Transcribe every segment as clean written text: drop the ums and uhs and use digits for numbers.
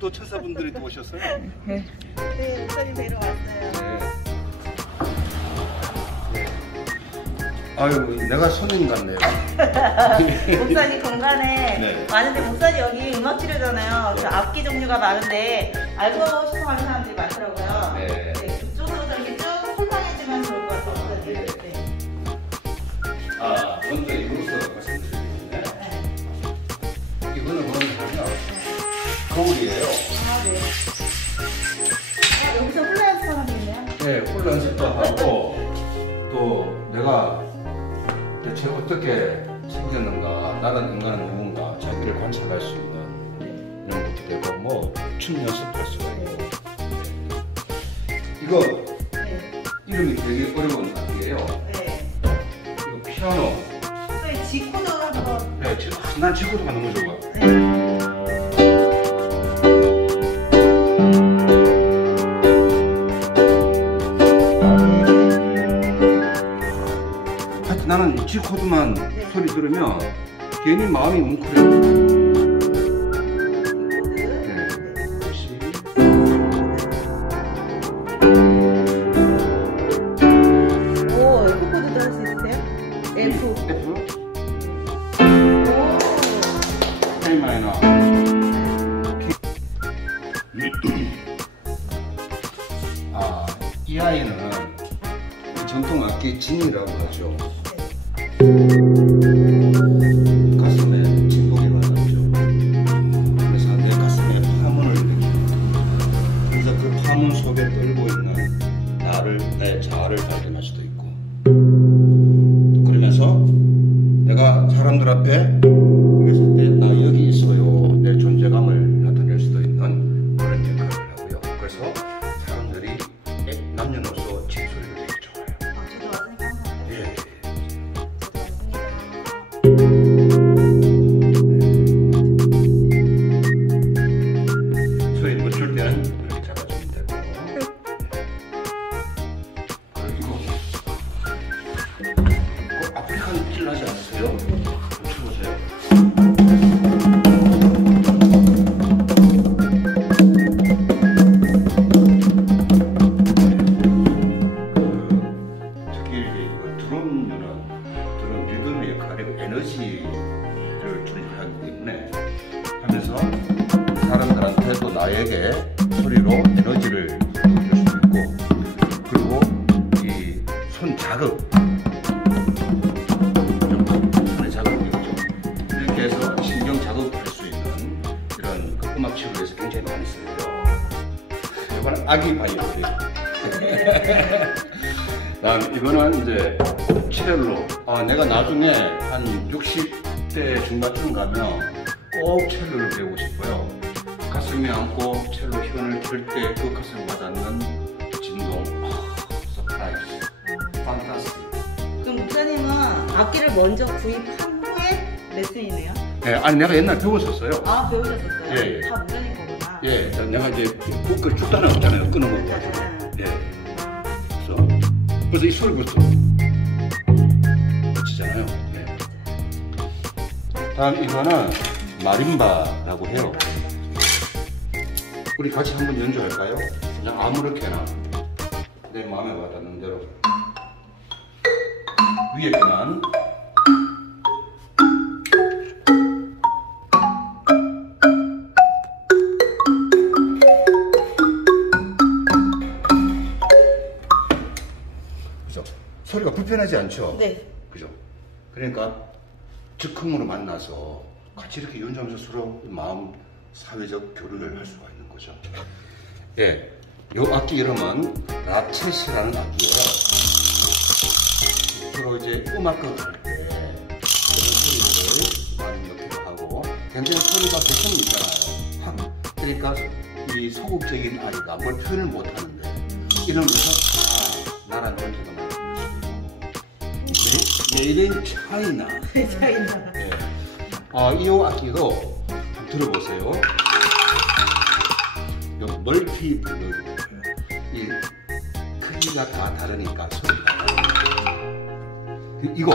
또 천사분들이 또 오셨어요? 네. 네, 목사님 뵈러 왔어요. 네. 아유, 내가 손님 같네요. 목사님 공간에 네. 많은데 목사님 여기 음악 치료잖아요. 그 악기 종류가 많은데 알고 싶어 하는 사람들이 많더라고요. 네. 네, 그쪽으로 이렇게 쭉 설명해주면 좋을 것 같아요. 목사님. 네. 네. 아, 먼저 이거로서 말씀드리겠습니다. 네. 이거는 뭐냐면 거울이에요. 아, 네. 아, 여기서 홀라 연습하는 게 있네요? 네, 홀 연습도 하고 또 내가 대체 어떻게 생겼는가, 나는 인간은 누군가 자기를 관찰할 수 있는 이런 것도 되고 뭐 춤 연습할 수가 있고. 이거 네. 이름이 되게 어려운 악기예요. 네. 이거 피아노. 목사님 G 코드 한번. 네, 난 G코드가 너무 좋아. 네. 나는 G코드만 네. 소리 들으면 괜히 마음이 뭉클해요. 오, F 코드도 할 수 있으세요? F. F? 오. A 마이너. 아, 이 아이는 전통 악기 진이라고 하죠. 가슴에 진동이 일어나죠. 그래서 내 가슴에 파문을 느끼고, 그래서 그 파문 속에 떨고 있는 나를, 내 자아를 발견할 수도 있고, 그러면서 내가 사람들 앞에 있을 때 나 여기 있어요, 내 존재감을 나타낼 수도 있는 그런 역할을 하고요. 그래서 사람들이 남녀노소 징소리를 되게 좋아해요. 아, 저도 왔으니까 한번. 예. 소리 묻힐 때는 이렇게 잡아주면 되고. 그리고 꼭 아프리칸 스틸 하지 않으세요? 묻혀보세요. 특히 이거 드럼 리듬의 역할이 에너지를 전달하기 때문에 하면서 사람들한테 또 나에게 소리로 에너지를 줄 수도 있고, 그리고 이 손 자극, 손의 자극이죠. 이렇게 해서 신경 자극할 수 있는 이런 그 음악 치료에서 굉장히 많이 쓰여요. 이거는 아기 바이올린. 다음 이거는 이제 첼로. 내가 나중에 한 60대 중반쯤 가면 꼭 첼로를 배우고 싶어요. 가슴에 안고 첼로 현을 들 때 그 가슴 와닿는 진동. 서프라이즈. 판타스틱. 그럼 목사님은 악기를 먼저 구입한 후에 레슨이네요? 네, 아니 내가 옛날 배웠었어요. 아, 배우셨었어요? 예, 예. 다 목사님 거구나. 예, 내가 이제 그 죽다는 없잖아요. 끊어먹고 가지고. 예. 그래서 이 소리부터 멋지잖아요. 예. 다음 이거는 마림바라고 해요. 우리 같이 한번 연주할까요? 그냥 아무렇게나 내 마음에 와닿는 대로 위에 그만. 그죠? 소리가 불편하지 않죠? 네. 그죠? 그러니까 즉흥으로 만나서 같이 이렇게 연주하면서 서로 마음 사회적 교류를 할 수가 있는 거죠. 예, 요 악기 이름은 라쳇이라는 악기예요. 주로 이제 음악극 할때 그런 소리를 많이 넣기도 하고 굉장히 소리가 개성이 있잖아요. 확. 그러니까 이 소극적인 아이가 뭘 표현을 못 하는데 이러면서 나라는 연주가 나는 거죠. 메이드 인 차이나. 차이나. 예. 이 악기도 한번 들어보세요. 멀티 블루드. 이 크기가 다 다르니까 소리가 다르니까. 이거.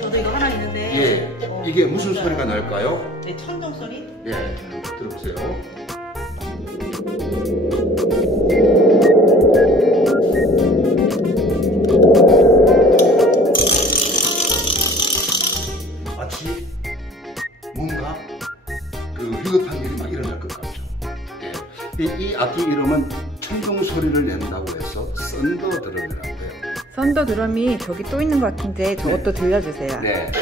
저도 이거 하나 있는데. 예. 이게 무슨 소리가 날까요? 네, 천둥 소리? 예. 들어보세요. 마치 뭔가 그 위급한 일이 막 일어날 것 같죠. 예. 이 악기 이름은 천둥 소리를 낸다고 해서 썬더 드럼이라고 해요. 썬더 드럼이 저기 또 있는 것 같은데 저것도 네. 들려주세요. 네.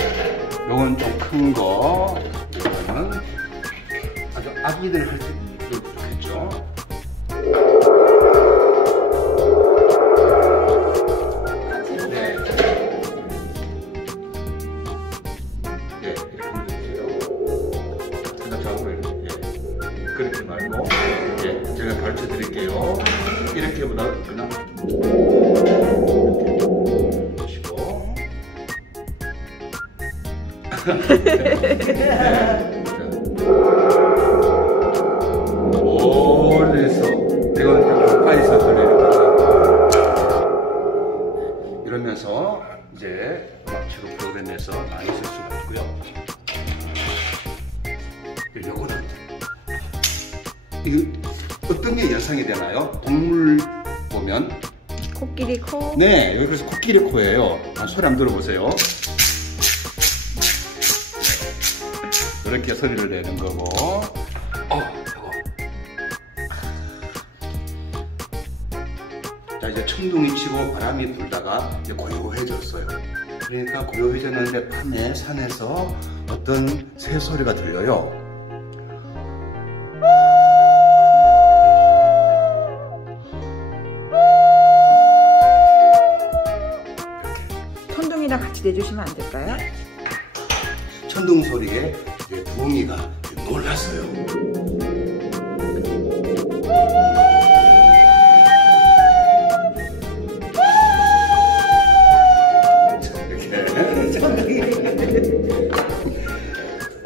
요건 좀 큰 거. 이거는 아주 아기들 할 때 좋겠죠. 네. 네, 이렇게 보여주세요. 하나 잡으로 이렇게. 예. 그렇게 말고, 예, 제가 가르쳐 드릴게요. 이렇게보다 그냥 이렇게 보시고. 멀리서 이건 가까이서 들리는 거죠. 이러면서 이제 음악치료 프로그램에서 많이 쓸 수가 있고요. 요거는 이거 어떤 게 연상이 되나요? 동물 보면 코끼리 코. 네, 여기 그래서 코끼리 코예요. 소리 한번 들어보세요. 이렇게 소리를 내는 거고. 이거. 자, 이제 천둥이 치고 바람이 불다가 이제 고요해졌어요. 그러니까 고요해졌는데 밤에 산에서 어떤 새 소리가 들려요. 천둥이랑 같이 내주시면 안 될까요? 천둥 소리에 이제 부엉이가 놀랐어요.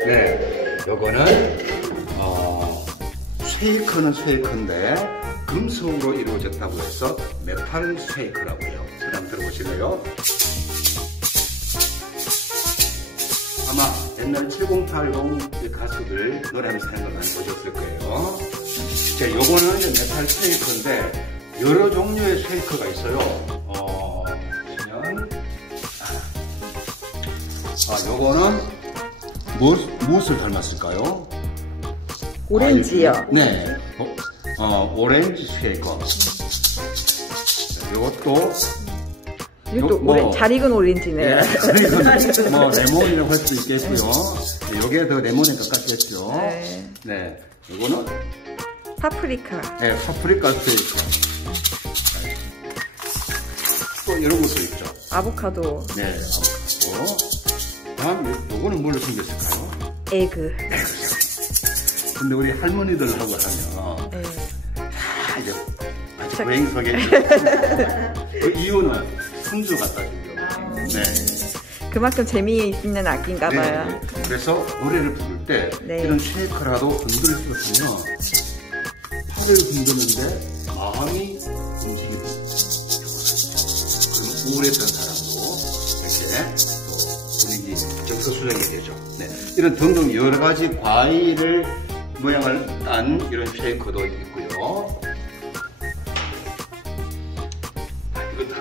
네, 요거는 쉐이커는 쉐이커인데 금속으로 이루어졌다고 해서 메탈 쉐이커라고 해요. 소리 한번 들어보실래요? 아마 옛날 7080 가수들 노래하면서 하는 걸 많이 보셨을 거예요. 자, 요거는 이제 메탈 쉐이커인데 여러 종류의 쉐이커가 있어요. 보시면 요거는 무엇을 닮았을까요? 오렌지요. 네, 오렌지 쉐이커. 요것도 이것도 잘 익은 오렌지네요. 네, 뭐 레몬이라고 할 수 있겠고요. 요게 더 레몬에 가깝겠죠. 네. 네, 이거는 파프리카. 네, 파프리카 스테이크. 또 이런 것도 있죠. 아보카도. 네, 아보카도. 다음, 요거는 뭘로 생겼을까요? 에그. 근데 우리 할머니들하고 하면, 네. 다 이제, 아주 고행석에. 그 이유는 손주 갖다 주려고. 네. 그만큼 재미있는 악기인가 봐요. 네, 네. 그래서 노래를 부를 때, 네. 이런 쉐이커라도 흔들었으면, 팔을 흔드는데 마음이 움직이는. 그러면 우울했던 사람도 이렇게 또 분위기 정서수정이 되죠. 네. 이런 등등 여러 가지 과일을 모양을 딴 이런 쉐이커도 있고요. 이거 다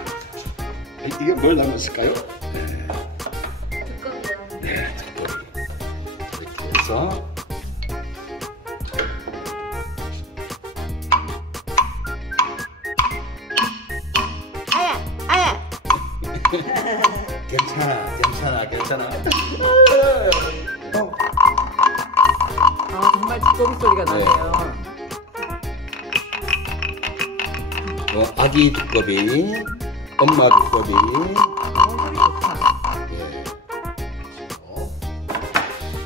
이게 뭘 남았을까요? 네. 두껍이요. 네, 이렇게 해서 괜찮아. 아, 정말 두꺼비 소리가 나네요. 아기 두꺼비, 엄마 두꺼비. 소리 좋다. 예.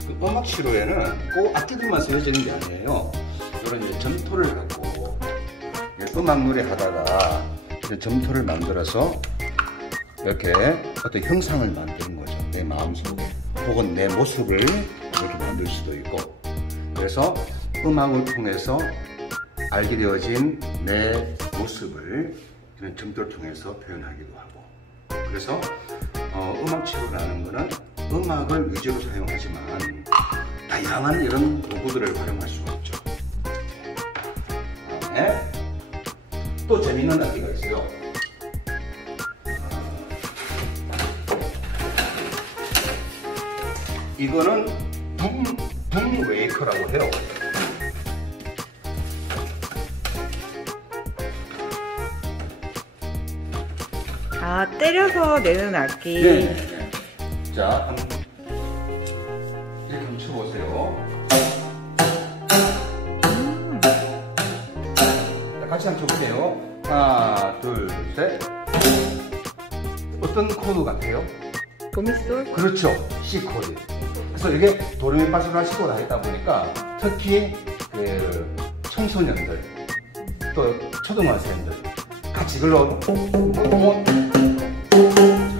그 음악 치료에는 꼭 악기들만 쓰여지는 게 아니에요. 이런 이제 점토를 갖고 음악 노래 하다가 이제 점토를 만들어서 이렇게 어떤 형상을 만드는 거죠. 내 마음속에 혹은 내 모습을 이렇게 만들 수도 있고, 그래서 음악을 통해서 알게 되어진 내 모습을 이런 점토를 통해서 표현하기도 하고, 그래서 음악 치료라는 거는 음악을 위주로 사용하지만 다양한 이런 도구들을 활용할 수가 있죠. 네. 또 재밌는 악기가 있어요. 이거는 붐 웨이커라고 해요. 아, 때려서 내는 악기. 네. 자, 이렇게 한번 쳐보세요. 자, 같이 한번 쳐보세요. 하나, 둘, 셋. 어떤 코드 같아요? 도미솔? 그렇죠. C 코드. 그래서 이게 도레미파솔라 시도를 하다 보니까 특히 그 청소년들 또 초등학생들 같이 이걸로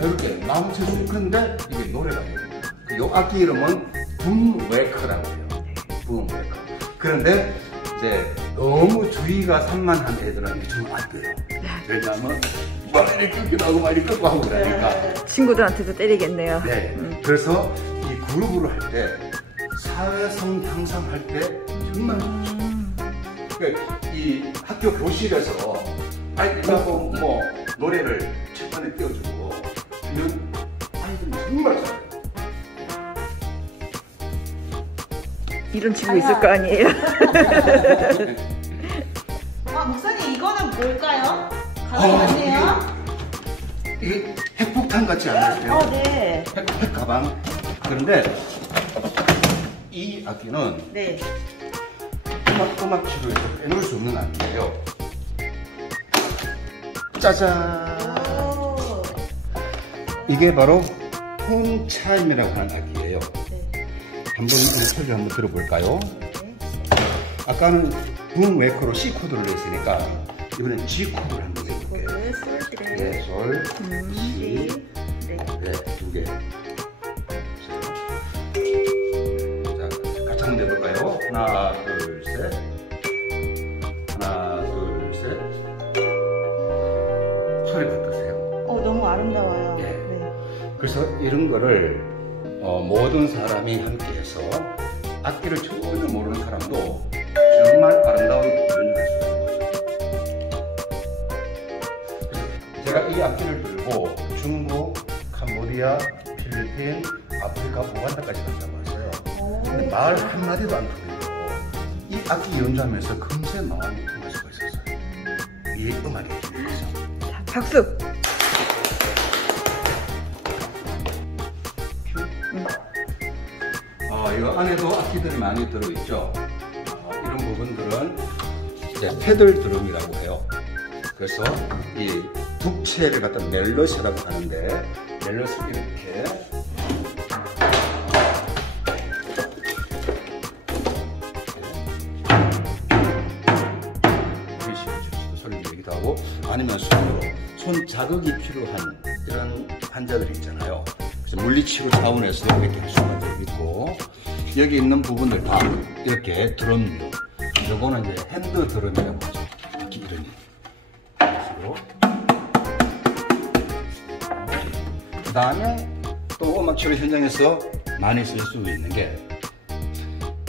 이렇게 마음 칠 수 있어요. 그런데 이게 노래가 됩니다. 이 악기 이름은 붐웨이커라고 해요. 붐웨이커. 그런데 이제 너무 주의가 산만한 애들은 이게 좀 안 돼요. 왜냐하면 막 이렇게 끊기도 하고 막 이렇게 끊고 하고 그러니까. 친구들한테도 때리겠네요. 네. 그래서 이 그룹으로 할 때 사회성 향상할 때 정말 좋죠. 그러니까 이 학교 교실에서 아이들하고 뭐 노래를 책판에 띄워주고 하면 아이들이 정말 잘해요. 이런 친구 있을 거 아니에요? 아, 목사님 이거는 뭘까요? 가방이 많네요. 이게 핵폭탄 같지 않으세요? 네. 핵 가방. 그런데 이 악기는 네. 음악 치료에서 빼놓을 수 없는 악기예요. 짜잔. 오. 이게 바로 홈차임이라고 하는 악기예요. 네. 한번 소리 한번 들어볼까요? 네. 아까는 붐 웨이커로 C 코드를 했으니까 이번엔 G 코드를 한번 해볼게요. 솔, 네, 솔, C, 네. 네, 두 개. 자, 같이 한번 해볼까요? 하나, 둘, 셋. 하나, 둘, 셋. 소리가 어떠세요? 너무 아름다워요. 네. 네. 그래서 이런 거를 모든 사람이 함께해서 악기를 전혀 모르는 사람도 정말 아름다운 연주를 할 수 있는 거죠. 제가 이 악기를 들고 중국, 캄보디아, 필리핀, 아프리카, 우간다까지 갔다고 했어요. 근데 말 한마디도 안 통해요. 이 악기 연주하면서 금세 마음이 통할 수가 있었어요. 이 음악이 들리면서. 자, 박수! 이거 안에도 악기들이 많이 들어있죠. 이런 부분들은 이제 패들 드럼이라고 해요. 그래서 이 북체를 갖다 멜럿이라고 하는데 멜럿을 이렇게 소리를 내기도 하고 아니면 손으로 손 자극이 필요한 이런 환자들이 있잖아요. 그래서 물리치료 차원에서 이렇게 할 수가 있고 여기 있는 부분들 다 이렇게 드럼류. 요거는 이제 핸드 드럼이라고 하죠. 악기 이름이. 그 다음에 또 음악 치료 현장에서 많이 쓸 수 있는 게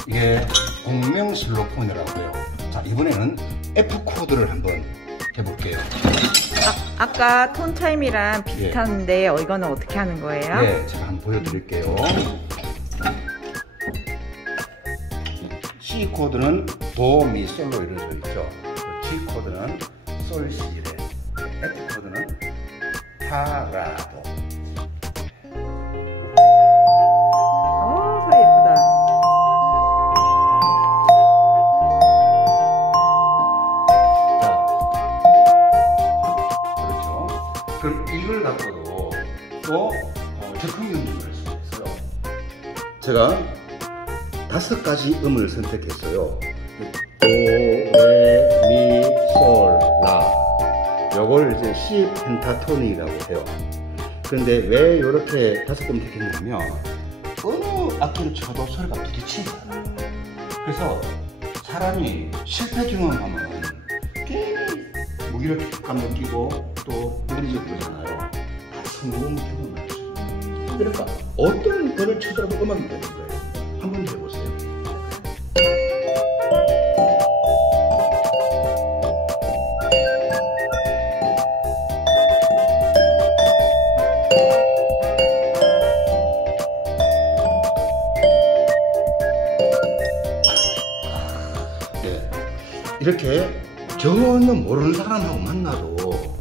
이게 공명 실로폰이라고요. 자, 이번에는 F 코드를 한번 해볼게요. 아까 톤 타임이랑 비슷한데 이거는 어떻게 하는 거예요? 네, 제가 한번 보여드릴게요. C 코드는 도, 미, 솔로 이루어져 있죠. G 코드는 솔, 시, 레. F 코드는 파, 라, 도. 소리 예쁘다. 자, 그렇죠. 그럼 이걸 갖고도 또 즉흥 연주를 할 수 있어요. 제가 5가지 음을 선택했어요. 도, 레, 미, 솔, 라. 요걸 이제 C 펜타토닉이라고 해요. 그런데 왜 이렇게 5금 택했냐면 어느 악기를 쳐도 소리가 부딪히지 않아요. 그래서 사람이 실패 경험하면 괜히 무기력감 느끼고 또 우울해지고 그러잖아요. 성공 경험을 할 수 있어요. 그러니까 어떤 거를 쳐더라도 음악이 되는 거예요. 한번 해보세요. 네. 이렇게 전혀 모르는 사람하고 만나도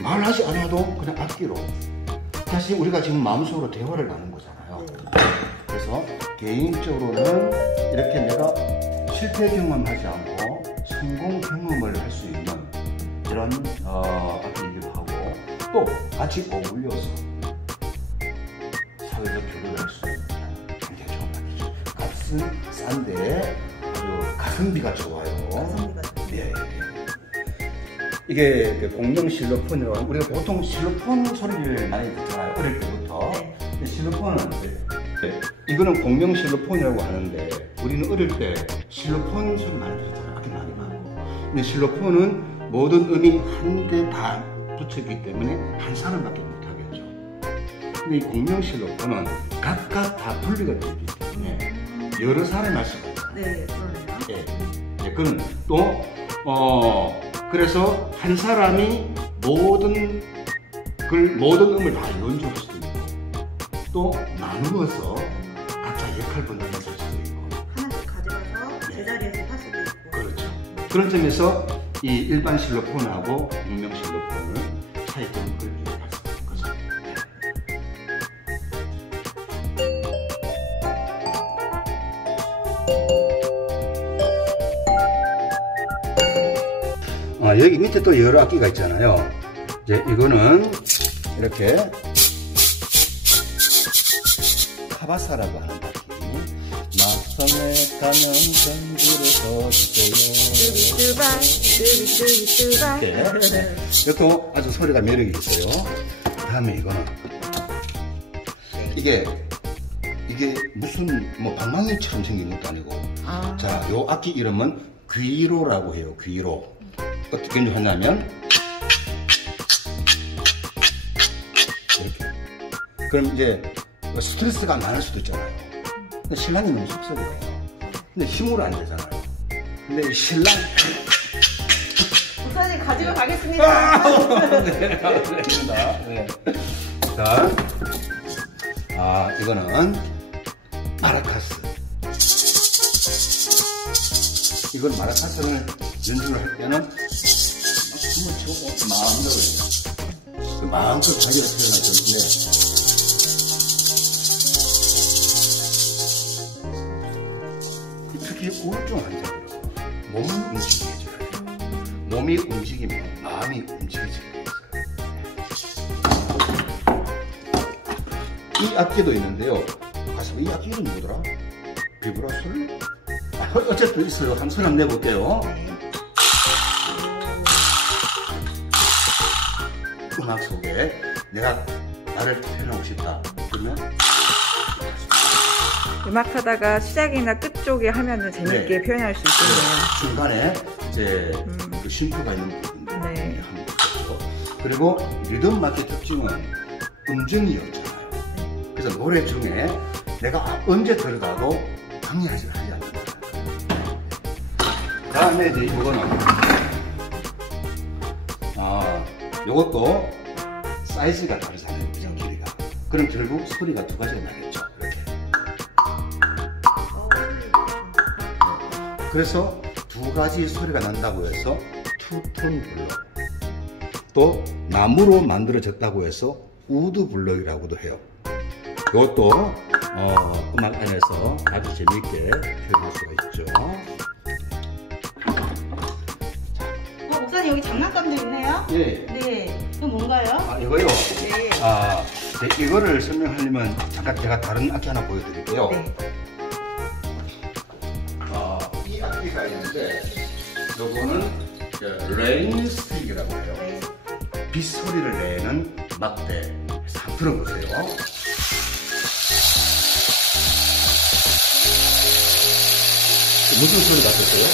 말하지 않아도 그냥 악기로 사실 우리가 지금 마음속으로 대화를 나눈 거잖아요. 그래서 개인적으로는 이렇게 내가 실패 경험하지 않고 성공 경험을 할 수 있는 이런 악기이기도 하고 또 같이 어울려서 사회적 교류를 할 수 있는 굉장히 좋은 악기죠. 값은 싼데 아주 가성비가 좋아요. 가성비가 좋아요. 예. 이게 공명 실로폰이라고 하면 우리가 보통 실로폰 소리를 많이 듣잖아요. 어릴 때부터. 네. 실로폰은 이거는 공명 실로폰이라고 하는데 우리는 어릴 때 실로폰 소리 많이 들었잖아요. 악기 많이 나고. 근데 실로폰은 모든 음이 한 대 다 붙였기 때문에 한 사람밖에 못 하겠죠. 근데 이 공명 실로폰은 각각 다 분리가 되기 때문에 여러 사람이 할 수가 있어요. 네, 그러네요. 예. 예, 그건 또 그래서 한 사람이 모든 음을 다 연주할 수도 있고 또 나누어서 각자 역할 분담을 할 수도 있고 하나씩 가져가서 제자리에서 할 수도 있고. 그렇죠. 그런 점에서 이 일반 실로폰하고 공명 실로폰을 차이점을 비교할 수 있는 거죠. 여기 밑에 또 여러 악기가 있잖아요. 이제 이거는 이렇게 카바사라고 하는 악기. 막성에 가면 전주를 서주세요. 뚜비뚜바. 네. 이것도 아주 소리가 매력이 있어요. 그 다음에 이거는 이게 무슨 뭐 방망이처럼 생긴 것도 아니고 자, 요 악기 이름은 귀로라고 해요. 귀로. 어떻게 연주하냐면 이렇게. 그럼 이제 스트레스가 많을 수도 있잖아요. 근데 신랑이 너무 속썩해요. 근데 힘으로 안 되잖아요. 근데 이 신랑 목사님 가지고 가겠습니다. 네, 알겠습니다. 네. 자, 이거는 마라카스. 이건 마라카스를 연주를 할 때는 춤을 추고 마음대로 해요. 그 마음껏 자기가 표현할 건데 특히 우울증 환자들 몸을 움직이게 해줘야 돼요. 몸이 움직이면 마음이 움직여질 거예요. 이 악기도 있는데요. 가서 이 악기 이름 뭐더라? 비브라솔? 어쨌든 있어요. 한번 소리 한번 내볼게요. 음악 속에 내가 나를 표현하고 싶다. 그러면 음악 하다가 시작이나 끝 쪽에 하면은 재밌게 네. 표현할 수 있겠네요. 중간에 이제 그 쉼표가 있는 부분들 네. 하는 거죠. 그리고 리듬 음악의 특징은 음정이 없잖아요. 그래서 노래 중에 내가 언제 들어가도 방해하지 않는다. 다음에 이제 이거는 이것도 사이즈가 다르잖아요. 그죠? 길이가. 그럼 결국 소리가 두 가지가 나겠죠. 이렇게. 그래서 두 가지 소리가 난다고 해서 투톤 블럭. 또 나무로 만들어졌다고 해서 우드 블럭이라고도 해요. 이것도 음악 안에서 아주 재미있게 표현할 수가 있죠. 목사님 여기 장난감도 있네요? 예. 네. 이건 뭔가요? 이거요? 네. 네, 이거를 설명하려면 잠깐 제가 다른 악기 하나 보여드릴게요. 네. 이 악기가 있는데 요거는 레인 스틱이라고 해요. 네. 빗소리를 내는 막대. 한번 들어보세요. 무슨 소리 같았어요?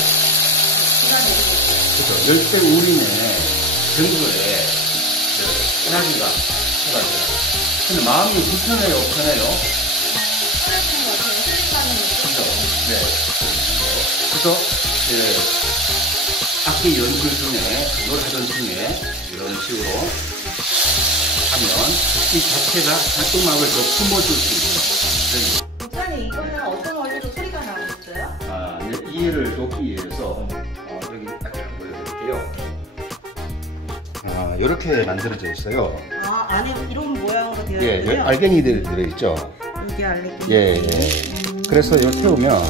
그렇죠. 열대 우림의 정글에 꼬라지가 쏟아져요. 근데 마음이 불편해요, 편해요? 그렇죠. 네. 그래서 악기 연주 중에 노래하던 중에 이런 식으로 하면 이 자체가 음악을 더 품어줄 수 있어요. 목사님 이거는 어떤 원리로 소리가 나고 있어요? 이해를 돕기 위해서 여기 딱 보여드릴게요. 이렇게 만들어져 있어요. 안에 이런 모양으로 되어 예, 있고요. 알갱이들이 들어있죠. 이게 알레기. 예. 그래서 이거 태우면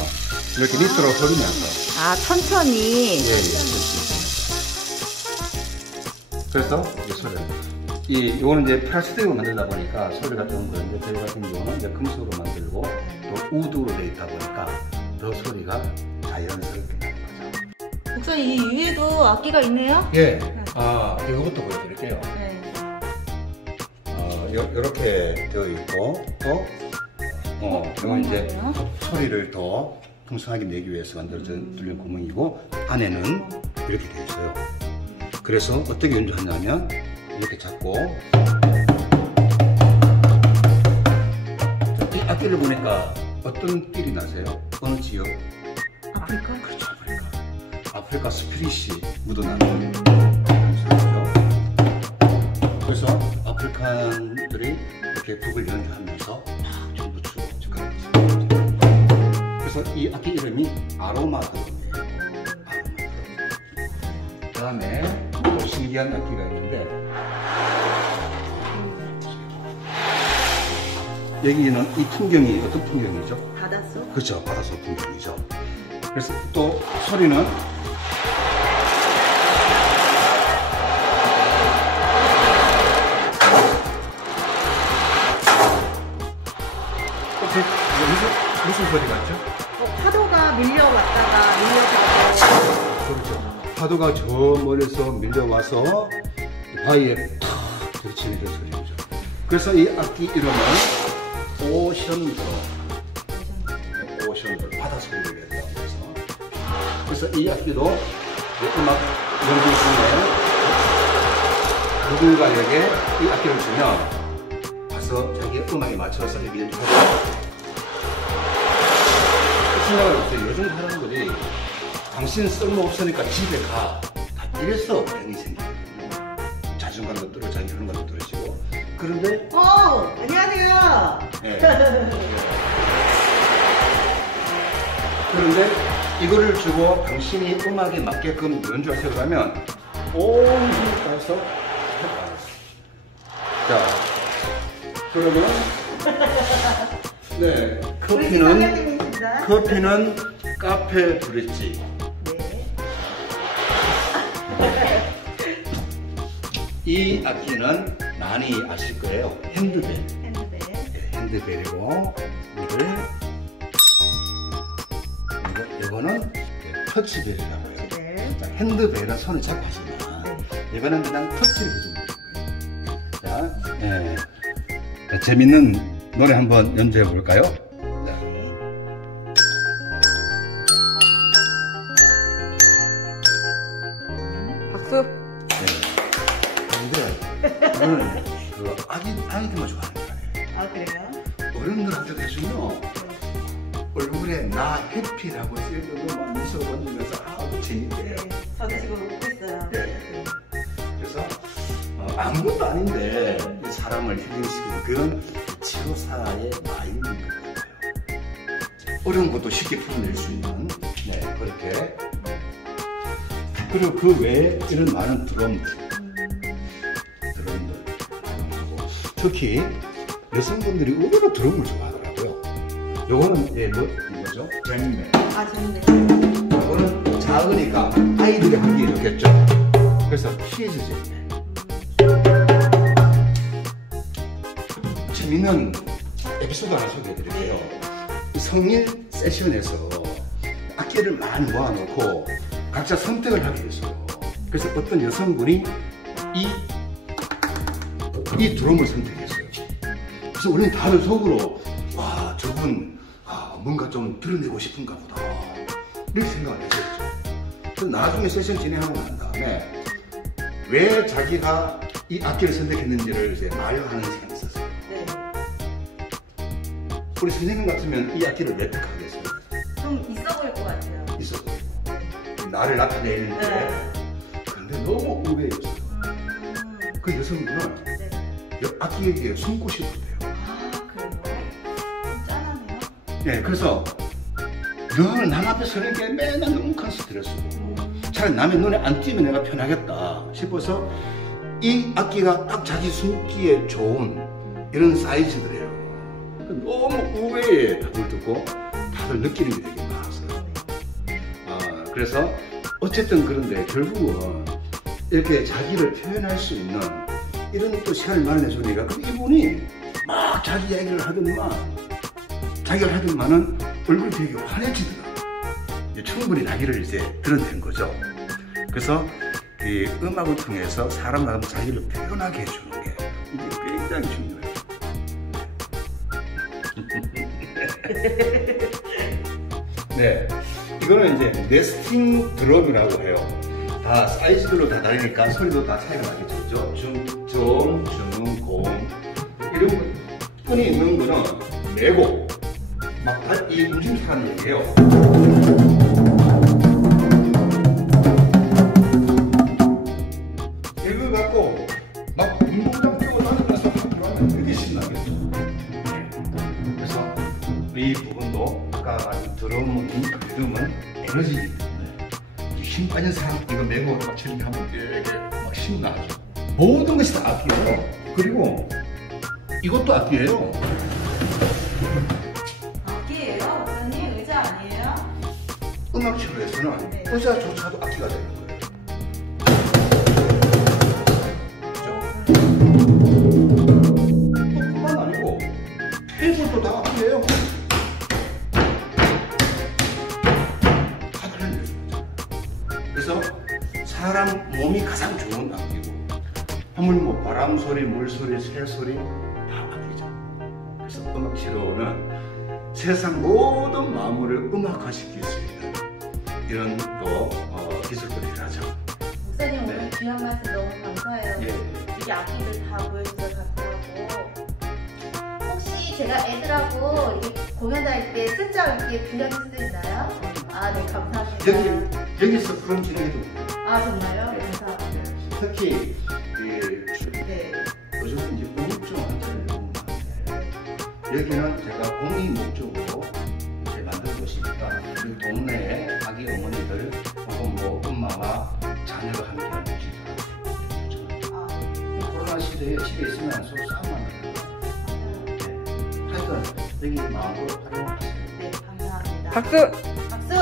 이렇게 밑으로 흐르면서. 천천히. 예. 그래서 이 소리를. 이거는 이제 플라스틱으로 만들다 보니까 소리가 좀 그런데 저희 같은 경우는 이제 금속으로 만들고 또 우드로 되어 있다 보니까 더 소리가 자연스럽게 나는 거죠. 목사님 이 위에도 악기가 있네요? 예. 이것도 보여드릴게요. 네. 이렇게 되어 있고 또 이건 이제 뭐예요? 소리를 더 풍성하게 내기 위해서 만들어진 뚫린 구멍이고 안에는 이렇게 되어 있어요. 그래서 어떻게 연주하냐면 이렇게 잡고 이 악기를 보니까 어떤 삘이 나세요? 어느 지역? 아프리카? 그렇죠, 아프리카 스피릿이 묻어나는 소리죠. 그래서 아프리칸들이 이렇게 북을 연주하면서 막 춤도 추고 하는 거죠. 그래서 이 악기 이름이 아로마드럼이에요. 그 다음에 또 신기한 악기가 있는데 여기는 이 풍경이 어떤 풍경이죠? 바닷속? 그렇죠, 바닷속 풍경이죠. 그래서 또 소리는 무슨 소리 같죠? 파도가 밀려왔다가 밀려가고. 그렇죠. 파도가 저 멀리서 밀려와서 바위에 탁 부딪히는 그런 소리죠. 그래서 이 악기 이름은 오션드럼. 오션드럼. 바닷소리를 한다고 해서. 그래서 이 악기도 음악 연주 중에 누군가에게 이 악기를 주면 가서 자기 음악에 맞춰서 여기 연주하고. 생각을 해보세요. 요즘 사람들이 당신 쓸모없으니까 집에 가. 다 이래서 병이 생기거든요. 자존감도 떨어지고 이런 것도 떨어지고. 그런데 안녕하세요. 네. 그런데 이거를 주고 당신이 음악에 맞게끔 연주하세요 그러면 온 힘을 따서 해봐요. 자, 그러면 네, 커피는 카페 브릿지. 네. 이 악기는 많이 아실 거예요. 핸드벨. 핸드벨. 네, 핸드벨이고 이걸 이거는 터치벨이라고 해요. 네. 자, 핸드벨은 손을 잡고 하시면 이거는 그냥 터치를 해주면 돼요. 자, 네. 자, 재밌는 노래 한번 연주해 볼까요? 박수. 근데 저는 그 아이들만 좋아하는 거예요. 아, 그래요? 어른들한테 해주면 얼굴에 나 해피라고 쓰여도 막 미소 던지면서 아주 재밌대요. 저도 지금 웃고 있어요. 네. 그래서 아무것도 아닌데 이 사람을 힐링시키는 그런 치료사의 마인드인 것 같아요. 어려운 것도 쉽게 풀어낼 수 있는 그렇게. 그리고 그 외에 이런 많은 드럼들 많이 하고, 특히 여성분들이 의외로 드럼을 좋아하더라고요. 요거는 뭐죠? 잼맨. 아, 재밌네. 이거는 작으니까 아이들이 하기 좋겠죠. 그래서 키즈 잼맨. 재밌는 에피소드 하나 소개해드릴게요. 성인 세션에서 악기를 많이 모아놓고 각자 선택을 하게 됐어요. 그래서 어떤 여성분이 이 드럼을 선택했어요. 그래서 우리는 다들 속으로 와, 저분 뭔가 좀 드러내고 싶은가 보다 이렇게 생각을 했었죠. 그래서 나중에 세션 진행하고 난 다음에 왜 자기가 이 악기를 선택했는지를 이제 말하는 시간이 있었어요. 네. 우리 선생님 같으면 이 악기를 왜 택하겠어요? 좀 있어 보일 것 같아요. 있었고 나를 나타내는데 네. 그런데 너무 의외였어요. 그 여성분은 네. 악기에게 숨고 싶었대요. 아, 그래요? 좀 짠하네요. 네, 그래서 늘 남 앞에 서는 게 맨날 너무 큰 스트레스고 차라리 남의 눈에 안 띄면 내가 편하겠다 싶어서 이 악기가 딱 자기 숨기에 좋은 이런 사이즈들이에요. 너무 의외의 답을 듣고 다들 느끼는 게 되게 많았어요. 그래서 어쨌든 그런데 결국은 이렇게 자기를 표현할 수 있는 이런 또 시간을 마련해주니까 그럼 이분이 막 자기 이야기를 하더만은 얼굴이 되게 환해지더라고요. 충분히 자기를 이제 드러낸 거죠. 그래서 이 음악을 통해서 사람마다 자기를 표현하게 해주는 게 이게 굉장히 중요해요. 네, 이거는 이제 네스팅 드럼이라고 해요. 다 사이즈별로 다 다르니까 소리도 다 차이가 나겠죠. 중, 공 이런 끈이 있는 거는 내고 막 이 움직임하는 얘기예요. 이거 갖고 막 운동장 뛰고 다니면서 학교 가면 되게 신나겠죠. 그래서 이 부분도 아까 말한 드럼은 에너지이기 때문에 힘 빠진 사람 이거 메고 막 치는 하면 되게 막 신나죠. 모든 것이 다 악기예요. 그리고 이것도 악기예요. 악기예요? 선생님, 의자 아니에요? 음악 치료에서는 네. 의자조차도 악기가 되는 거예요. 뿐만 아니고 테이블도 다 악기예요. 다 다른 거죠. 그래서 사람 몸이 가장 좋은 악기고 하물며 바람 소리, 물 소리, 새 소리 다 악기죠. 그래서 음악 치료는 세상 모든 마물을 음악화시킬 수 있는 이런 또 기술들이라죠. 목사님 오늘 네. 귀한 말씀 너무 감사해요. 예. 이게 악기들 다 보여주셔서 감사하고, 혹시 제가 애들하고 이렇게 공연 다닐 때 슬쩍 이렇게 빌려줄 수 있나요? 아, 네, 감사합니다. 여기서 그런 진행해도 돼요. 아, 정말요? 감사합니다. 특히 네. 요즘은 이제 우울증 환자를 너무 많은데 여기는 제가 공익 목적으로 이제 만든 곳이니까 그 동네에 아기 어머니들 혹은 뭐 엄마와 자녀가 함께하는 곳이죠. 아, 코로나 시대에 집에 있으면 서로 싸움만 하는 거예요. 하여튼 여기 마음으로 활용하세요. 네, 감사합니다. 박수. 박수!